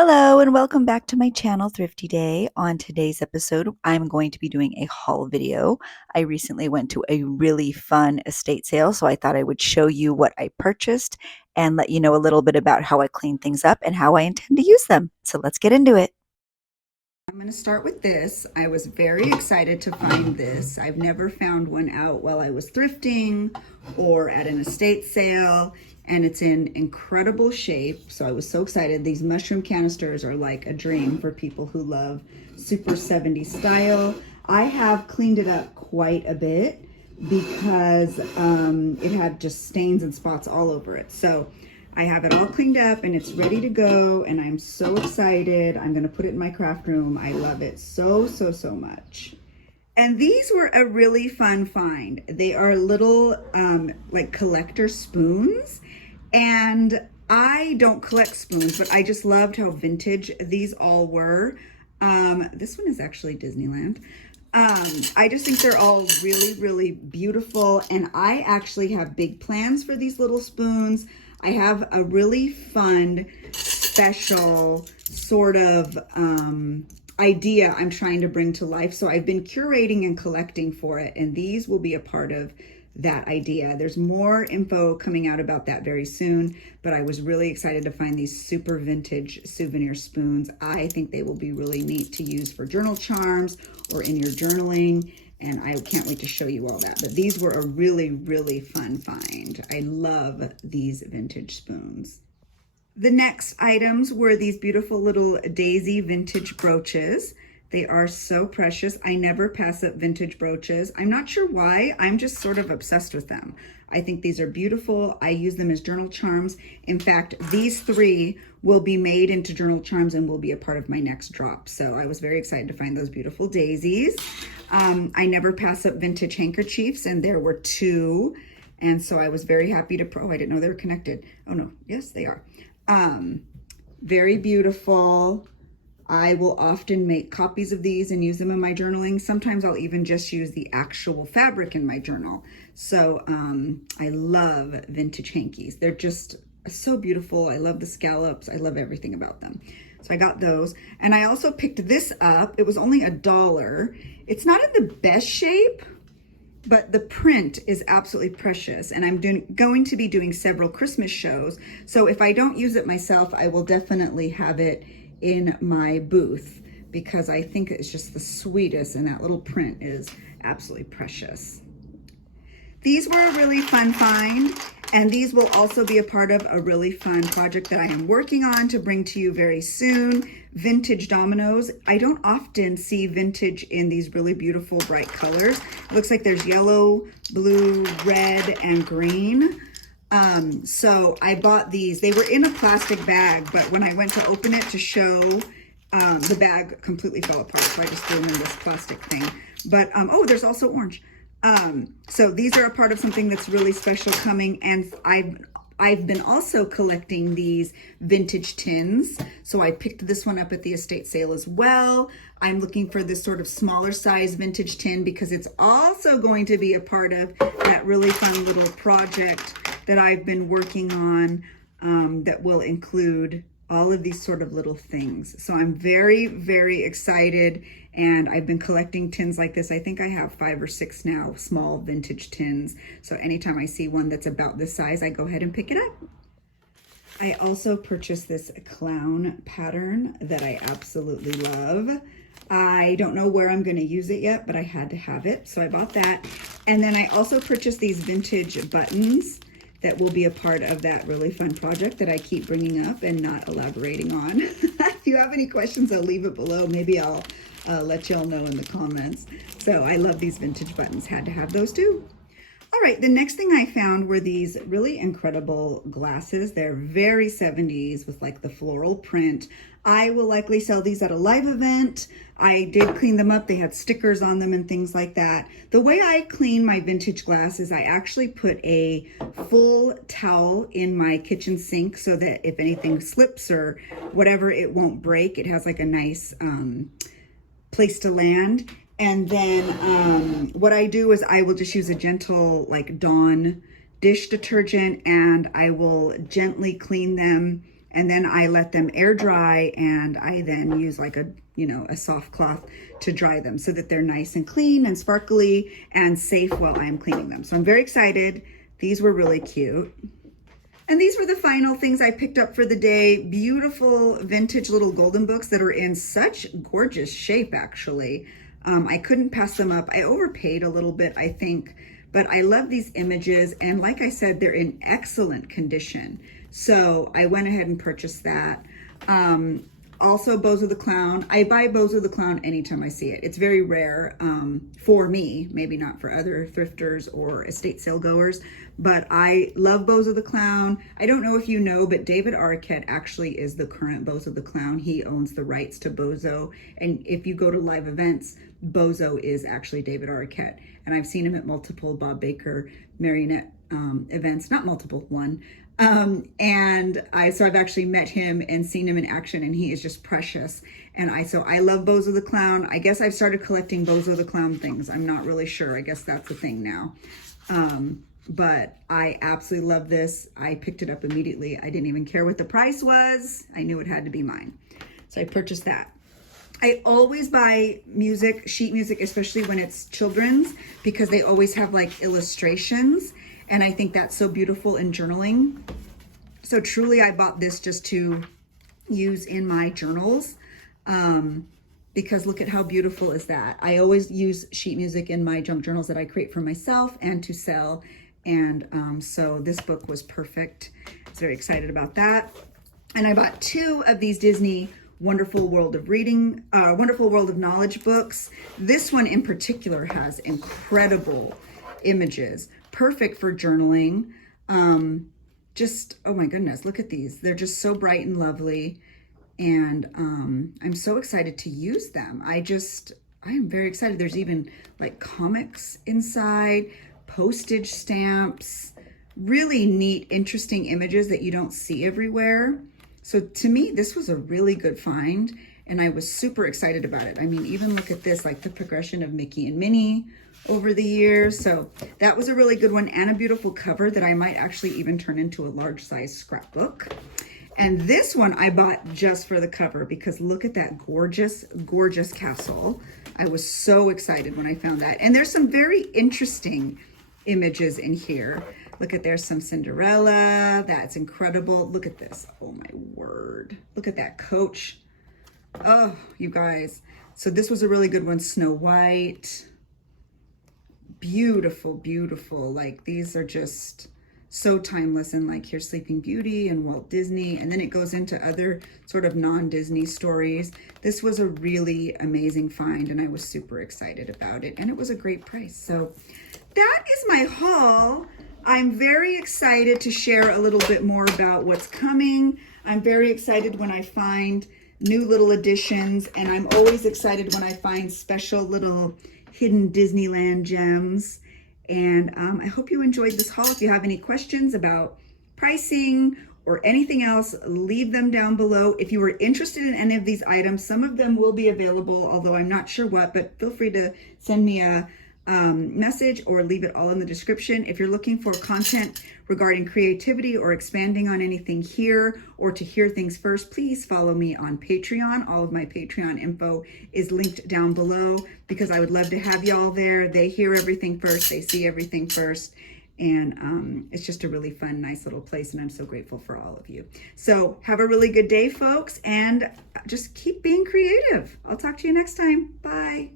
Hello and welcome back to my channel, Thrifty Day. On today's episode, I'm going to be doing a haul video. I recently went to a really fun estate sale, so I thought I would show you what I purchased and let you know a little bit about how I clean things up and how I intend to use them. So let's get into it. I'm going to start with this. I was very excited to find this. I've never found one out while I was thrifting or at an estate sale, and it's in incredible shape. So I was so excited. These mushroom canisters are like a dream for people who love super 70s style. I have cleaned it up quite a bit because it had just stains and spots all over it. So I have it all cleaned up and it's ready to go, and I'm so excited. I'm gonna put it in my craft room. I love it so much. And these were a really fun find. They are little like collector spoons, and I don't collect spoons, but I just loved how vintage these all were. This one is actually Disneyland. I just think they're all really beautiful, and I actually have big plans for these little spoons. I have a really fun, special sort of idea I'm trying to bring to life. So I've been curating and collecting for it, and these will be a part of that idea. There's more info coming out about that very soon, but I was really excited to find these super vintage souvenir spoons. I think they will be really neat to use for journal charms or in your journaling, and I can't wait to show you all that. But these were a really fun find. I love these vintage spoons. The next items were these beautiful little daisy vintage brooches. They are so precious. I never pass up vintage brooches. I'm not sure why. I'm just sort of obsessed with them. I think these are beautiful. I use them as journal charms. In fact, these three will be made into journal charms and will be a part of my next drop. So I was very excited to find those beautiful daisies. I never pass up vintage handkerchiefs, and there were two. And so I was very happy to, oh, I didn't know they were connected. Oh no, yes, they are. Very beautiful. I will often make copies of these and use them in my journaling. Sometimes I'll even just use the actual fabric in my journal. So I love vintage hankies. They're just so beautiful. I love the scallops. I love everything about them. So I got those. And I also picked this up. It was only $1. It's not in the best shape, but the print is absolutely precious. And I'm going to be doing several Christmas shows. So if I don't use it myself, I will definitely have it in my booth because I think it's just the sweetest, and that little print is absolutely precious. These were a really fun find, and these will also be a part of a really fun project that I am working on to bring to you very soon. Vintage dominoes. I don't often see vintage in these really beautiful bright colors. It looks like there's yellow, blue, red, and green. So I bought these. They were in a plastic bag, but when I went to open it to show, the bag completely fell apart. So I just threw them in this plastic thing. But, oh, there's also orange. So these are a part of something that's really special coming, and I've been also collecting these vintage tins. So I picked this one up at the estate sale as well. I'm looking for this sort of smaller size vintage tin because it's also going to be a part of that really fun little project that I've been working on, that will include all of these sort of little things. So I'm very excited, and I've been collecting tins like this. I think I have 5 or 6 now, small vintage tins. So anytime I see one that's about this size, I go ahead and pick it up. I also purchased this clown pattern that I absolutely love. I don't know where I'm gonna use it yet, but I had to have it, so I bought that. And then I also purchased these vintage buttons that will be a part of that really fun project that I keep bringing up and not elaborating on. If you have any questions, I'll leave it below. Maybe I'll let y'all know in the comments. So I love these vintage buttons, had to have those too. All right, the next thing I found were these really incredible glasses. They're very 70s with like the floral print. I will likely sell these at a live event. I did clean them up. They had stickers on them and things like that. The way I clean my vintage glass is I actually put a full towel in my kitchen sink so that if anything slips or whatever, it won't break. It has like a nice place to land. And then what I do is I will just use a gentle like Dawn dish detergent, and I will gently clean them and then I let them air dry, and I then use like a soft cloth to dry them so that they're nice and clean and sparkly and safe while I'm cleaning them. So I'm very excited. These were really cute. And these were the final things I picked up for the day. Beautiful vintage little golden books that are in such gorgeous shape, actually. I couldn't pass them up. I overpaid a little bit, I think, but I love these images. And like I said, they're in excellent condition. So I went ahead and purchased that. Also, Bozo the Clown. I buy Bozo the Clown anytime I see it. It's very rare for me, maybe not for other thrifters or estate sale goers, but I love Bozo the Clown. I don't know if you know, but David Arquette actually is the current Bozo the Clown. He owns the rights to Bozo. And if you go to live events, Bozo is actually David Arquette. And I've seen him at multiple Bob Baker marionette events, not multiple, one. So I've actually met him and seen him in action, and he is just precious. And so I love Bozo the Clown. I guess I've started collecting Bozo the Clown things. I'm not really sure. I guess that's a thing now. But I absolutely love this. I picked it up immediately. I didn't even care what the price was. I knew it had to be mine. So I purchased that. I always buy music, sheet music, especially when it's children's, because they always have like illustrations. And I think that's so beautiful in journaling. So truly, I bought this just to use in my journals, because look at how beautiful is that. I always use sheet music in my junk journals that I create for myself and to sell. And so this book was perfect. I was very excited about that. And I bought 2 of these Disney Wonderful World of Reading, Wonderful World of Knowledge books. This one in particular has incredible images, perfect for journaling. Oh my goodness, look at these. They're just so bright and lovely. And I'm so excited to use them. I am very excited. There's even like comics inside, postage stamps, really neat, interesting images that you don't see everywhere. So to me, this was a really good find, and I was super excited about it. I mean, even look at this, like the progression of Mickey and Minnie over the years. So that was a really good one, and a beautiful cover that I might actually even turn into a large size scrapbook. And this one I bought just for the cover, because look at that gorgeous, gorgeous castle. I was so excited when I found that. And there's some very interesting images in here. Look at, there's some Cinderella. That's incredible. Look at this. Oh my word. Look at that coach. Oh, you guys. So this was a really good one. Snow White. Beautiful, beautiful. Like, these are just so timeless. And like, here's Sleeping Beauty and Walt Disney. And then it goes into other sort of non-Disney stories. This was a really amazing find, and I was super excited about it. And it was a great price. So that is my haul. I'm very excited to share a little bit more about what's coming. I'm very excited when I find new little additions, and I'm always excited when I find special little hidden Disneyland gems. And I hope you enjoyed this haul. If you have any questions about pricing or anything else, leave them down below. If you were interested in any of these items, some of them will be available, although I'm not sure what, but feel free to send me a message or leave it all in the description. If you're looking for content regarding creativity or expanding on anything here, or to hear things first, please follow me on Patreon. All of my Patreon info is linked down below, because I would love to have y'all there. They hear everything first, they see everything first, and it's just a really fun, nice little place, and I'm so grateful for all of you. So have a really good day, folks, and just keep being creative. I'll talk to you next time. Bye.